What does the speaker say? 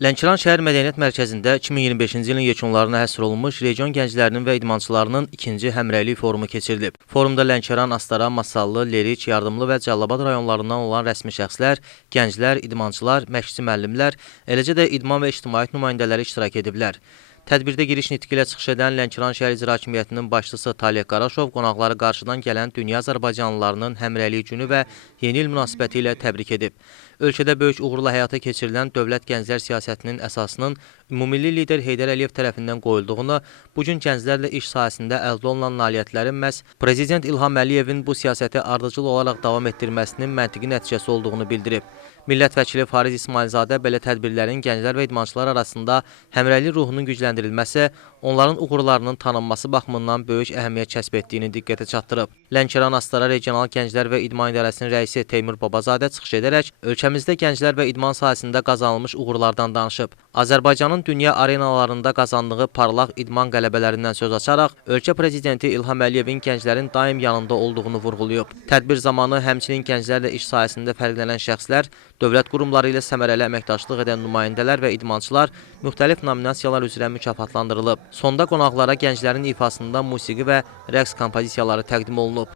Lənkəran şəhər mədəniyyət mərkəzində 2025-ci ilin yekunlarına həsr olunmuş region gənclərinin və idmançılarının ikinci həmrəylik forumu keçirilib. Forumda Lənkəran, Astara, Masallı, Lerik, Yardımlı və Cəlilabad rayonlarından olan rəsmi şəxslər, gənclər, idmançılar, məşqçi müəllimlər, eləcə də idman və ictimaiyyət nümayəndələri iştirak ediblər. Tədbirdə giriş nitqi ilə çıxış edən Lənkəran şəhər icra hakimiyyətinin başçısı Taleh Qaraşov qonaqları qarşıdan gələn dünya azərbaycanlılarının həmrəylik günü və yeni il münasibəti ilə təbrik edib. Ölkədə böyük uğurla həyata keçirilən dövlət gənclər siyasətinin əsasının ümumilli lider Heydər Əliyev tərəfindən qoyulduğunu, bugün gənclərlə iş sahəsində əldə olunan nailiyyətlərin məhz Prezident İlham Əliyevin bu siyasəti ardıcıl olaraq davam etdirməsinin məntiqi nəticəsi olduğunu bildirib. Millət vəkili Fariz İsmailzadə belə tədbirlərin gənclər və idmançılar arasında həmrəylik ruhunun gücləndirilməsi, onların uğurlarının tanınması baxımından böyük əhəmiyyət kəsb etdiyini diqqətə çatdırıb. Lənkəran Astara Regional Gənclər və İdman İdarəsinin rəisi Teymur Babazadə çıxış edərək, ölkəmizdə gənclər və idman sahəsində qazanılmış uğurlardan danışıb. Azərbaycanın dünya arenalarında qazandığı parlaq idman qələbələrindən söz açaraq, ölkə prezidenti İlham Əliyevin gənclərin daim yanında olduğunu vurğulayıb. Tədbir zamanı həmçinin gənclərlə iş sahəsində fərqlənən şəxslər, dövlət qurumları ilə səmərəli əməkdaşlıq edən nümayəndələr və idmançılar müxtəlif nominasiyalar üzrə mükafatlandırılıb. Sonda qonaqlara gənclərin ifasında musiqi və rəqs kompozisiyaları təqdim olunub.